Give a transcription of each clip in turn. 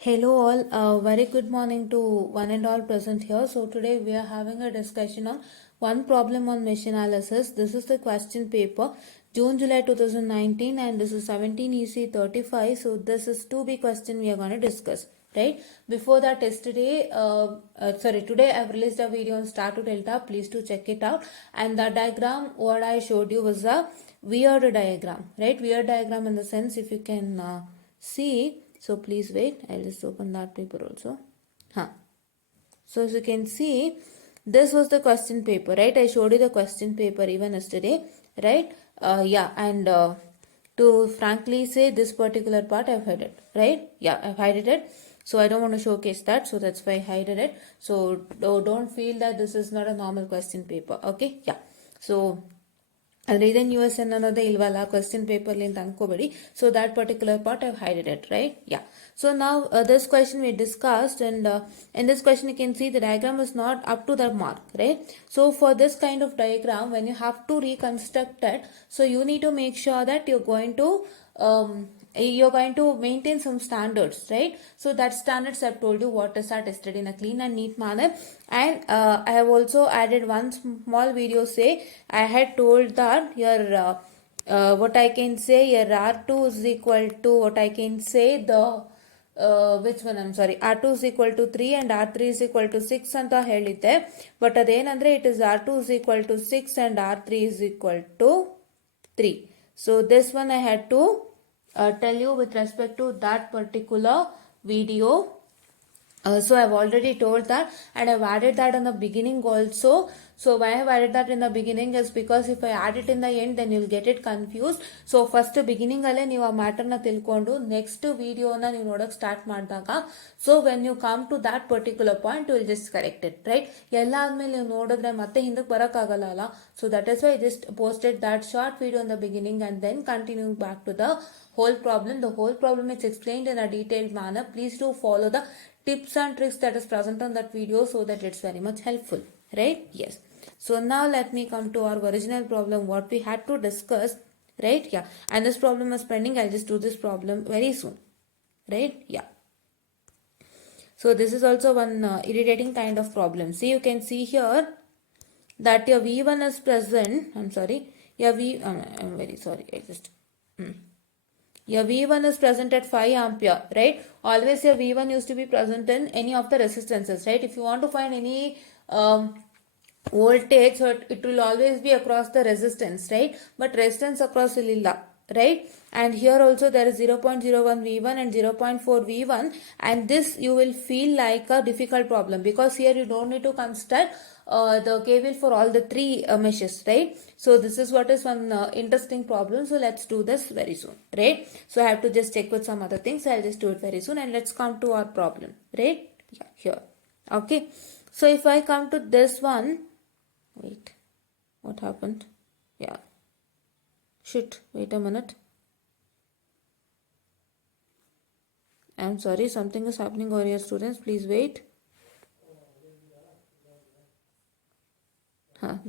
Hello all, very good morning to one and all present here. So today we are having a discussion on one problem on mesh analysis. This is the question paper June-July 2019 and this is 17 EC 35. So this is 2B question we are going to discuss. Right? Before that, yesterday, today I've released a video on star to delta. Please do check it out. And the diagram what I showed you was a weird diagram. Right? Weird diagram in the sense if you can see. So please wait, I'll just open that paper also. So as you can see, this was the question paper, right? I showed you the question paper even yesterday, right? To frankly say, this particular part I've hid it, right? Yeah, I've hided it. So I don't want to showcase that, so that's why I hided it. So don't feel that this is not a normal question paper, okay? Yeah. So reason US and another ilvala question paper link ankobadi. So that particular part I've hided it, right? Yeah. So now this question we discussed, and in this question you can see the diagram is not up to the mark, right? So for this kind of diagram, when you have to reconstruct it, so you need to make sure that you're going to maintain some standards, right? So that standards I've told you what is are tested in a clean and neat manner. And I have also added one small video. Say I had told that your what I can say your R2 is equal to what I can say the which one I'm sorry, R2 is equal to 3 and R3 is equal to 6 ಅಂತ ಹೇಳಿದ್ದೆ. But ಅದೇನಂದ್ರೆ it is R2 is equal to 6 and R3 is equal to 3. So this one I had to tell you with respect to that particular video. So I've already told that, and I've added that in the beginning also. So why I've added that in the beginning is because if I add it in the end, then you'll get it confused. So first beginning alle ನೀವು ಆ ಮ್ಯಾಟರ್ನ ತಿಳ್ಕೊಂಡು next ವಿಡಿಯೋನ ನೀವು ನೋಡೋಕೆ start ಮಾಡಿದಾಗ, so when you come to that particular point will just correct it, right? ಎಲ್ಲ ಆದ್ಮೇಲೆ ನೀವು ನೋಡಿದ್ರೆ ಮತ್ತೆ ಹಿಂದಕ್ಕೆ ಬರೋಕ್ಕಾಗಲ್ಲ ಅಲ್ಲ. So that is why just posted that short video in the beginning and then continue back to the whole problem. The whole problem is explained in a detailed manner. Please do follow the tips and tricks that is present on that video so that it's very much helpful, right? Yes. So now let me come to our original problem, what we had to discuss, right? Yeah. And this problem is pending. I'll just do this problem very soon, right? Yeah. So this is also one irritating kind of problem. See, you can see here that your V1 is present. I'm sorry. I'm very sorry. Your V1 is present at 5 ampere, right? Always your V1 used to be present in any of the resistances, right? If you want to find any voltage, so it will always be across the resistance, right? But resistance across lilla, right? And here also there is 0.01 V1 and 0.4 V1, and this you will feel like a difficult problem because here you don't need to construct the KVL for all the three meshes, right? So this is what is one interesting problem. So let's do this very soon, right? So I have to just check with some other things. I'll just do it very soon, and let's come to our problem, right? Yeah, here. Okay. So if I come to this one, wait, what happened? Yeah. Shit, wait a minute. I'm sorry, something is happening over here, students. Please wait.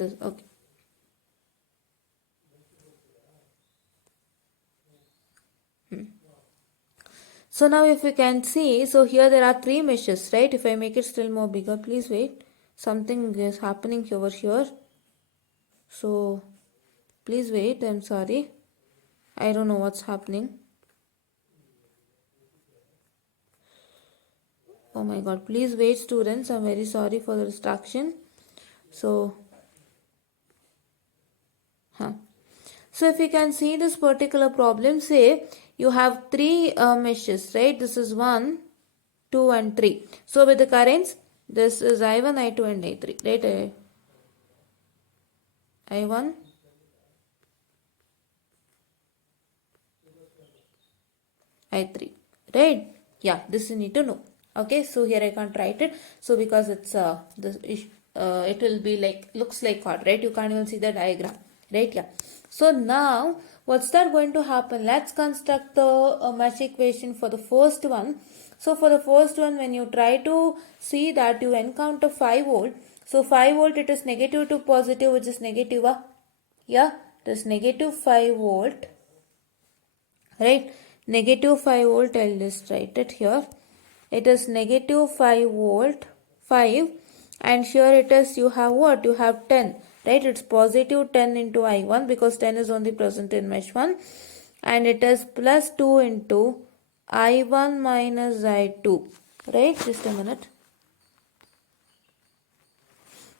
This, okay. So now if you can see, so here there are three meshes, right? If I make it still more bigger, please wait. Something is happening over here. So please wait, I'm sorry. I don't know what's happening. Oh my god, please wait students, I'm very sorry for the distraction. So so if you can see this particular problem, say you have three meshes, right? This is 1, 2 and 3. So with the currents, this is I1, I2 and I3, right? I1, I3, right? Yeah, this you need to know. Okay, so here I can't write it, so because it's it will be like, looks like hard, right? You can't even see the diagram, right? Yeah. So now what's that going to happen? Let's construct the mesh equation for the first one. So for the first one, when you try to see that you encounter 5 volt, so 5 volt it is negative to positive, which is negative. Yeah, it is negative 5 volt, right? Negative 5 volt, I'll just write it here. it is negative 5 volt 5, and here it is, you have what, you have 10, right? It's positive 10 into I1 because 10 is only present in mesh 1, and it is plus 2 into I1 minus I2, right? Just a minute,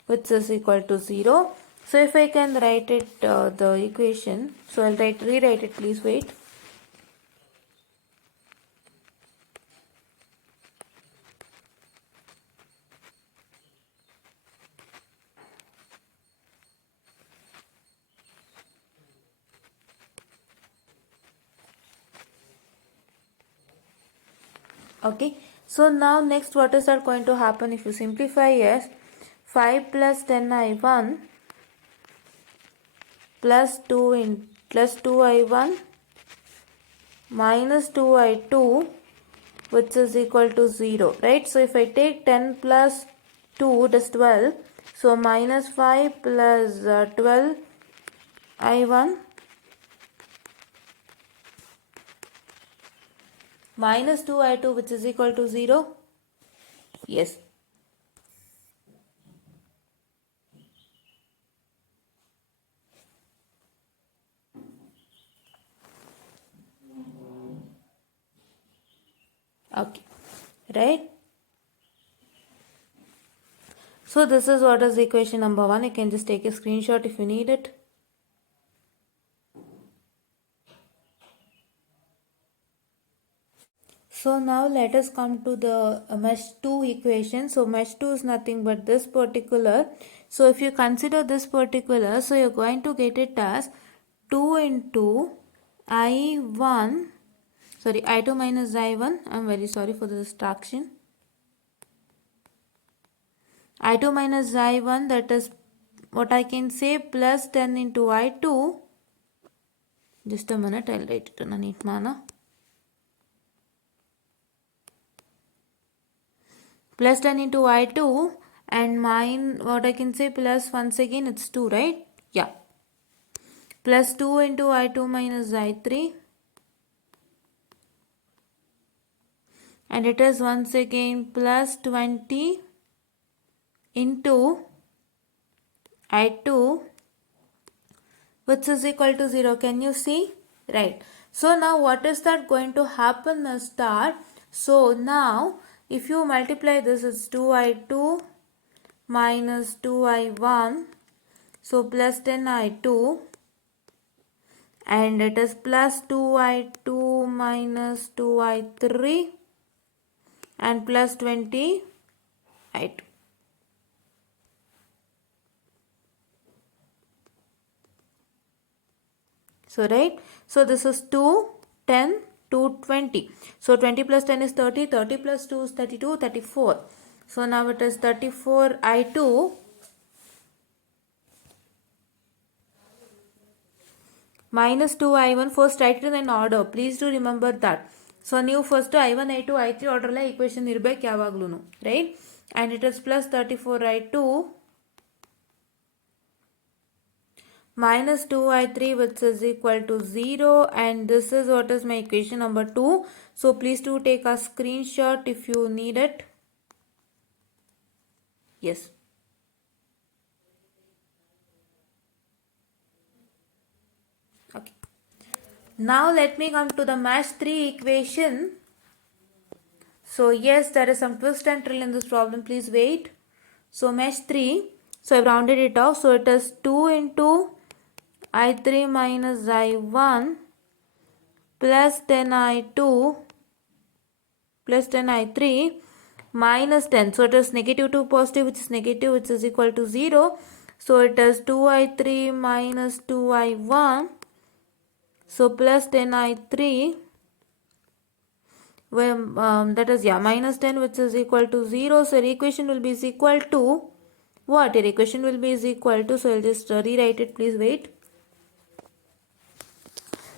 which is equal to 0. So if I can write it, the equation, so I'll rewrite it, please wait. Okay, so now next what is that going to happen if you simplify? Yes, 5 plus 10 I1 plus 2 in plus 2 I1 minus 2 I2, which is equal to 0, right? So if I take 10 plus 2, it is 12. So minus 5 plus 12 I1 minus 2 I2, which is equal to 0. Yes. Okay, right? So this is what is equation number 1. You can just take a screenshot if you need it. So now let us come to the mesh 2 equation. So mesh 2 is nothing but this particular. So if you consider this particular, so you're going to get it as 2 into I1, sorry, I2 minus I1. I'm very sorry for the distraction. I2 minus I1, that is what I can say, plus 10 into I2. Just a minute, I'll write it in a neat manner. Plus 10 into I2, and mine, what I can say, plus once again it's 2, right? Yeah. Plus 2 into I2 minus I3. And it is once again plus 20 into I2, which is equal to 0. Can you see? Right. So now what is that going to happen is that, so now if you multiply this, it's 2I2 minus 2I1, so plus 10I2, and it is plus 2I2 minus 2I3 and plus 20 I2. So right, so this is 2, 10, 2, 20. So 20 plus 10 is 30, 30 plus 2 is 32, 34. So now it is 34 I2 minus 2 I1. First write it in order. Please do remember that. So new first I1, I2, I3 order la equation irbek yavaglunu, right? And it is plus 34 I2 minus 2I3, which is equal to 0, and this is what is my equation number 2. So please do take a screenshot if you need it. Yes. Okay. Now let me come to the mesh 3 equation. So yes, there is some twist and trill in this problem. Please wait. So mesh 3. So I've rounded it off. So it is 2 into I3 minus I1 plus 10 I2 plus 10 I3 minus 10. So it is negative 2 positive, which is negative, which is equal to 0. So it is 2 I3 minus 2 I1. So plus 10 I3. Well, that is, yeah, minus 10, which is equal to 0. So your equation will be is equal to what? Your equation will be is equal to, so I'll just rewrite it. Please wait.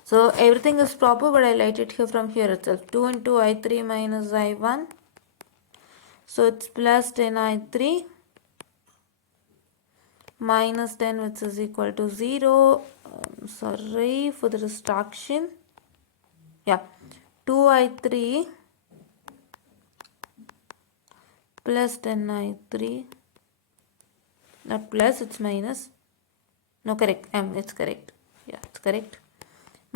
So everything is proper, but I'll write it here from here itself. 2 into I3 minus I1. So it's plus 10 I3 minus 10, which is equal to 0. Sorry for the distraction. Yeah, 2 I3 plus 10i3, not plus, it's minus, no, correct, it's correct, yeah, it's correct,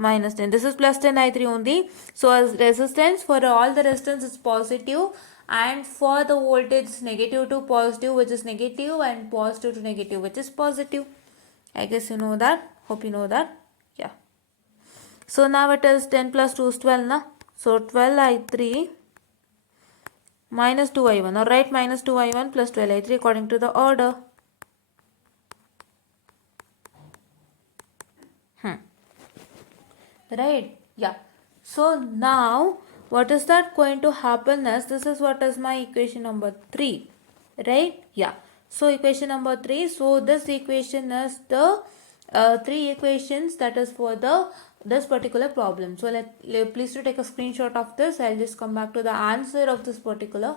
minus 10, this is plus 10i3 only. So as resistance, for all the resistance it's positive, and for the voltage it's negative to positive, which is negative, and positive to negative, which is positive. I guess you know that, hope you know that, yeah. So now it is 10 plus 2 is 12, na? So 12i3 minus 2i1, or write minus 2i1 plus 12i3 according to the order. Right, yeah. So now what is that going to happen is, this is what is my equation number 3, right? Yeah. So equation number 3, so this equation is the 3 equations that is for the this particular problem. So please to take a screenshot of this. I'll just come back to the answer of this particular.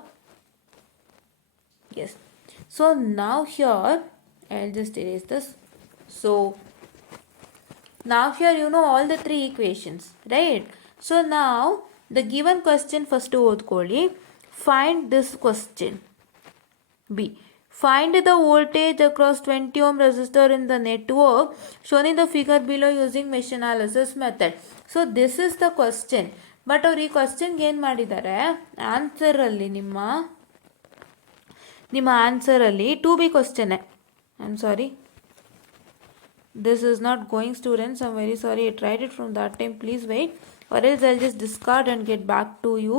Yes. So now here I'll just erase this. So now here you know all the 3 equations, right? So now the given question first ಓದ್ಕೊಳ್ಳಿ. Find this question. B. Find the voltage across 20 ohm resistor in the network shown in the figure below using mesh analysis method. So this is the question. But ಅವರು ಈ ಕ್ವಶನ್ಗೆ ಏನು ಮಾಡಿದ್ದಾರೆ, ಆನ್ಸರಲ್ಲಿ ನಿಮ್ಮ ಆನ್ಸರಲ್ಲಿ 2B question. I am sorry, this is not going, students, I'm very sorry, I tried it from that time, please wait, or else I'll just discard and get back to you.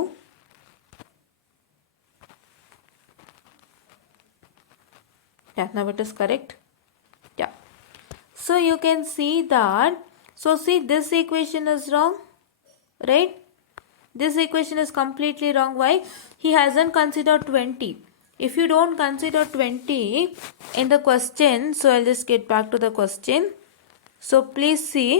Yeah, now it is correct. Yeah, so you can see that, so see this equation is wrong, right? This equation is completely wrong. Why? He hasn't considered 20. If you don't consider 20 in the question, so I'll just get back to the question. So please see,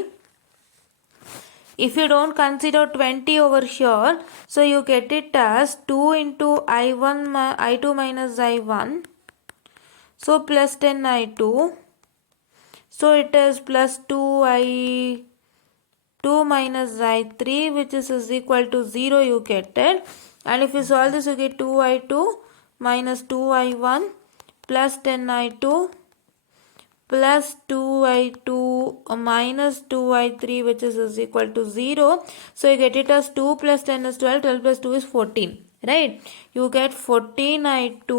if you don't consider 20 over here, so you get it as 2 into I2 minus I1, so plus 10I2, so it is plus 2I2 minus I3, which is equal to 0, you get it. And if you solve this, you get 2I2 minus 2I1 plus 10I2 plus 2I2 minus 2I3, which is equal to 0. So you get it as 2 plus 10 is 12, 12 plus 2 is 14, right? You get 14I2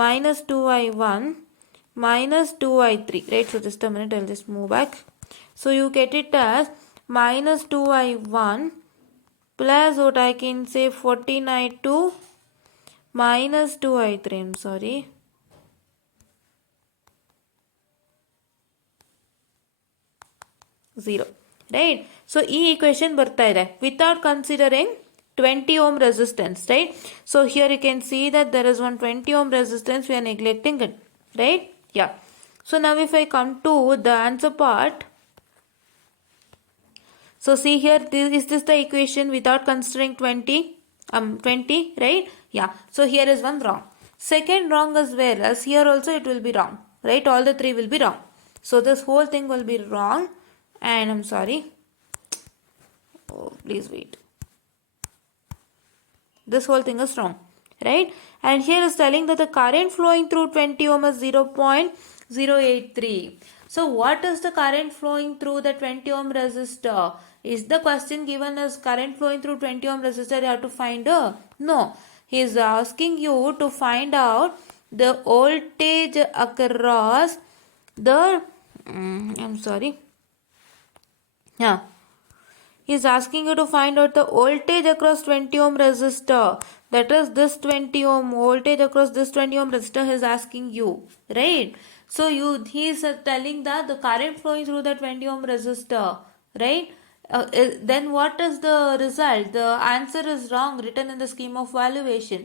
minus 2I1 minus 2I3, right? So just a minute, I'll just move back. So you get it as minus 2I1 plus what I can say 14I2 minus 2I3, I'm sorry. Zero, right? So E equation ಬರ್ತಾ ಇದೆ without considering 20 ohm resistance, right? So here you can see that there is one 20 ohm resistance, we are neglecting it, right? Yeah. So now if I come to the answer part, so see here, is this the equation without considering 20, right? Yeah. So here is one wrong. Second wrong as well as here also it will be wrong, right? All the 3 will be wrong. So this whole thing will be wrong. And I'm sorry, oh please wait, this whole thing is wrong, right? And here is telling that the current flowing through 20 ohm is 0.083. So what is the current flowing through the 20 ohm resistor? Is the question given as current flowing through 20 ohm resistor, you have to find a? No, he is asking you to find out the voltage across the I'm sorry, yeah, he is asking you to find out the voltage across 20 ohm resistor. That is this 20 ohm voltage across this 20 ohm resistor he is asking you, right? So he is telling that the current flowing through the 20 ohm resistor, right? Then what is the result? The answer is wrong, written in the scheme of valuation,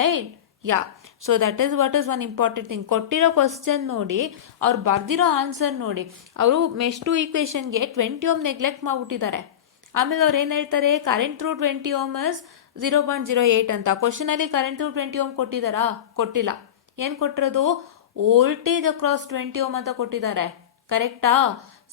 right? Yeah. So that is what is one important thing. ಕೊಟ್ಟಿರೋ question ನೋಡಿ, ಅವ್ರು ಬರ್ದಿರೋ answer ನೋಡಿ, ಅವರು mesh to ಈಕ್ವೇಶನ್ಗೆ 20 ohm neglect ಮಾಡಿಬಿಟ್ಟಿದ್ದಾರೆ. ಆಮೇಲೆ ಅವ್ರು ಏನು ಹೇಳ್ತಾರೆ, ಕರೆಂಟ್ ಥ್ರೂ 20 ಓಮ್ ಇಸ್ 0.08 ಅಂತ. ಕ್ವಶನಲ್ಲಿ ಕರೆಂಟ್ ಥ್ರೂ 20 ಓಮ್ ಕೊಟ್ಟಿದ್ದಾರಾ? ಕೊಟ್ಟಿಲ್ಲ. ಏನು ಕೊಟ್ಟಿರೋದು? ವೋಲ್ಟೇಜ್ ಅಕ್ರಾಸ್ 20 ಓಮ್ ಅಂತ ಕೊಟ್ಟಿದ್ದಾರೆ, ಕರೆಕ್ಟಾ?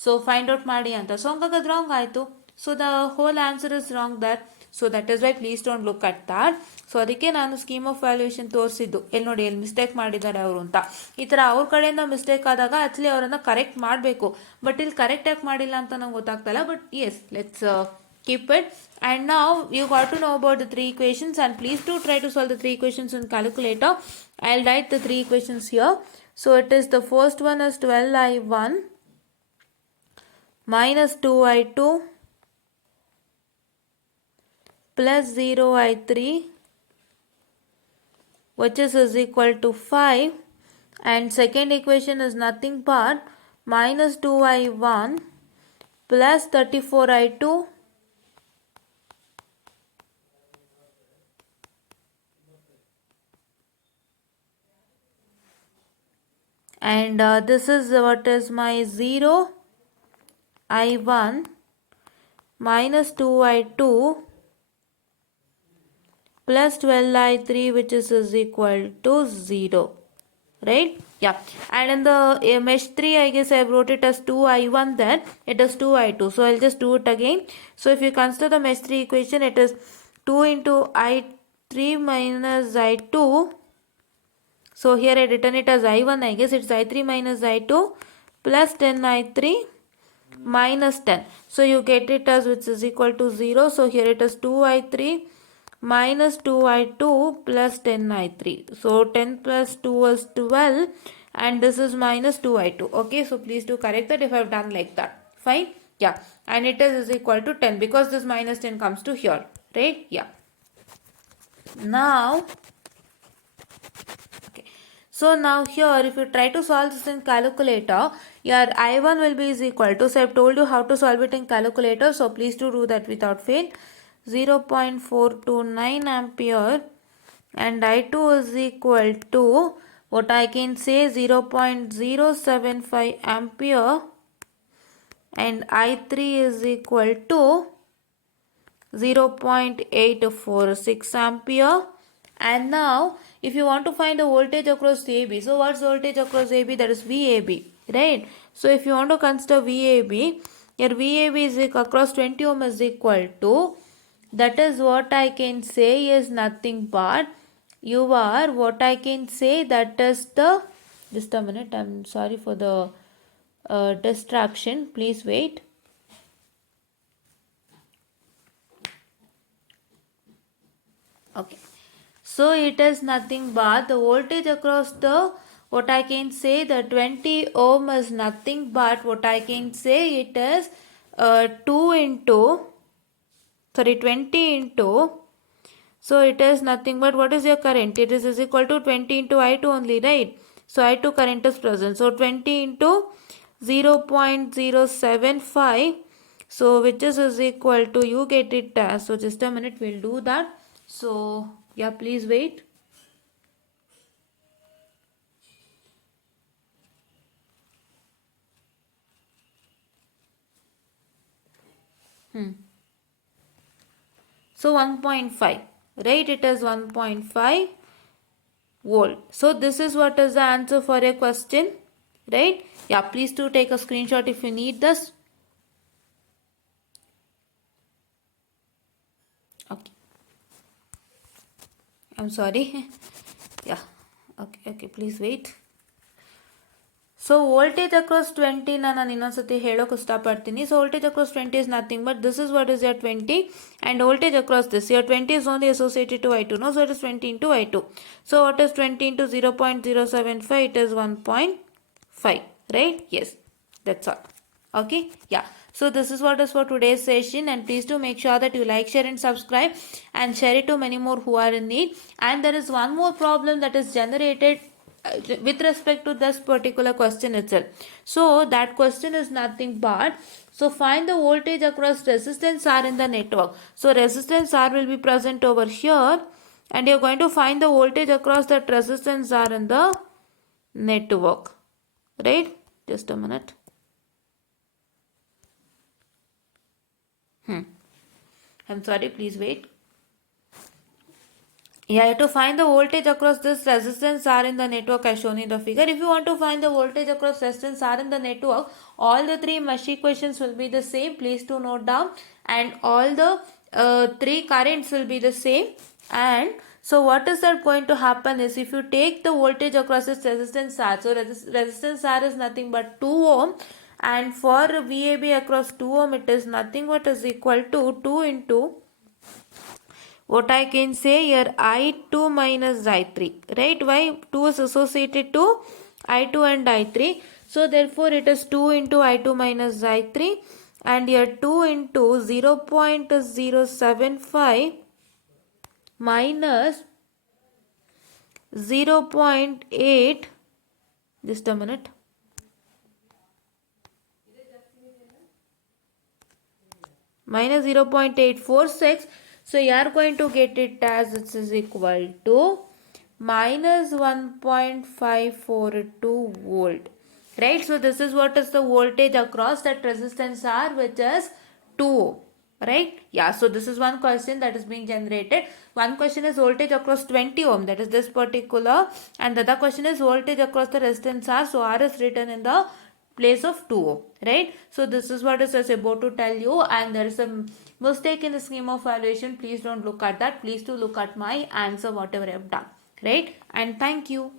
ಸೊ ಫೈಂಡ್ ಔಟ್ ಮಾಡಿ ಅಂತ. ಸೊ ಹಂಗಾಗಿ ಅದು ರಾಂಗ್ ಆಯಿತು. So the whole answer is wrong there. So that is why please don't look at that. So ಅದಕ್ಕೆ ನಾನು ಸ್ಕೀಮ್ ಆಫ್ ವ್ಯಾಲ್ಯೂಯೇಷನ್ ತೋರಿಸಿದ್ದು, ಎಲ್ಲಿ ನೋಡಿ ಎಲ್ಲಿ ಮಿಸ್ಟೇಕ್ ಮಾಡಿದ್ದಾರೆ ಅವರು ಅಂತ. ಈ ಥರ ಅವ್ರ ಕಡೆಯಿಂದ ಮಿಸ್ಟೇಕ್ ಆದಾಗ ಆ್ಯಕ್ಚುಲಿ ಅವರನ್ನು ಕರೆಕ್ಟ್ ಮಾಡಬೇಕು, ಬಟ್ ಇಲ್ಲಿ ಕರೆಕ್ಟ್ ಯಾಕೆ ಮಾಡಿಲ್ಲ ಅಂತ ನಂಗೆ ಗೊತ್ತಾಗ್ತಲ್ಲ. But yes, let's keep it. And now you got to know about the three equations, and please do try to solve the three equations in calculator. I'll write the three equations here. So it is, the first one is 12i1 minus 2i2 plus 0i3, which is equal to 5. And second equation is nothing but minus 2i1 plus 34i2 and this is what is my 0i1 minus 2i2 plus 12i3, which is equal to 0, right? Yeah. And in the mesh 3, I guess I wrote it as 2i1, then it is 2i2. So I'll just do it again. So if you consider the mesh 3 equation, it is 2 into i3 minus i2. So here I written it as i1, I guess it's i3 minus i2 plus 10i3 minus 10. So you get it as which is equal to 0. So here it is 2i3 minus 2i2 plus 10i3. So 10 plus 2 is 12, and this is minus 2i2. Okay, so please do correct that if I have done like that. Fine. Yeah. And it is equal to 10 because this minus 10 comes to here. Right? Yeah. Now, so now here, if you try to solve this in calculator, your I1 will be is equal to, so I have told you how to solve it in calculator, so please do that without fail. 0.429 ampere, and I2 is equal to, what I can say, 0.075 ampere, and I3 is equal to 0.846 ampere. And now if you want to find the voltage across AB, so what's voltage across AB? That is VAB, right? So if you want to consider VAB, your VAB is across 20 ohm is equal to, that is what I can say is nothing but you are, what I can say, that is the, just a minute, I'm sorry for the distraction, please wait. Okay. So it is nothing but the voltage across the, what I can say, the 20 ohm is nothing but, what I can say, it is 20 into, so it is nothing but, what is your current? It is equal to 20 into I2 only, right? So I2 current is present. So 20 into 0.075, so which is equal to, you get it as, so just a minute, we'll do that. So yeah, please wait. So 1.5, right? It is 1.5 volt. So this is what is the answer for your question, right? Yeah, please do take a screenshot if you need this. Okay. I'm sorry. Yeah. Okay, please wait. So voltage across 20 ನಾನು ಇನ್ನೊಂದ್ಸತಿ ಹೇಳೋಕೆ ಇಷ್ಟಪಡ್ತೀನಿ. So voltage across 20 is nothing but this is what is your 20, and voltage across this, your 20 is only associated to I2, no? So it is 20 into I2. So what is 20 into 0.075? It is 1.5, right? Yes, that's all. Okay, yeah. So this is what is for today's session, and please do make sure that you like, share and subscribe, and share it to many more who are in need. And there is one more problem that is generated with respect to this particular question itself. So that question is nothing but, so find the voltage across resistance R in the network. So resistance R will be present over here, and you're going to find the voltage across that resistance R in the network, right? Just a minute. I'm sorry, please wait. You have to find the voltage across this resistance R in the network as shown in the figure. If you want to find the voltage across resistance R in the network, all the three mesh equations will be the same. Please do note down, and all the three currents will be the same. And so what is that going to happen is, if you take the voltage across this resistance R, so resistance R is nothing but 2 ohm, and for VAB across 2 ohm it is nothing but is equal to 2 into, what I can say here, I2 minus I3, right? Why? 2 is associated to I2 and I3. So therefore it is 2 into I2 minus I3, and here 2 into 0.075 minus 0.8, just a minute, minus 0.846. So you are going to get it as this is equal to minus 1.542 volt, right? So this is what is the voltage across that resistance R, which is 2 ohm, right? Yeah, so this is one question that is being generated. One question is voltage across 20 ohm, that is this particular, and the other question is voltage across the resistance R. So R is written in the place of 2 ohm, right? So this is what I was about to tell you, and there is a mistake in the scheme of valuation. Please don't look at that. Please do look at my answer, whatever I have done, right? And thank you.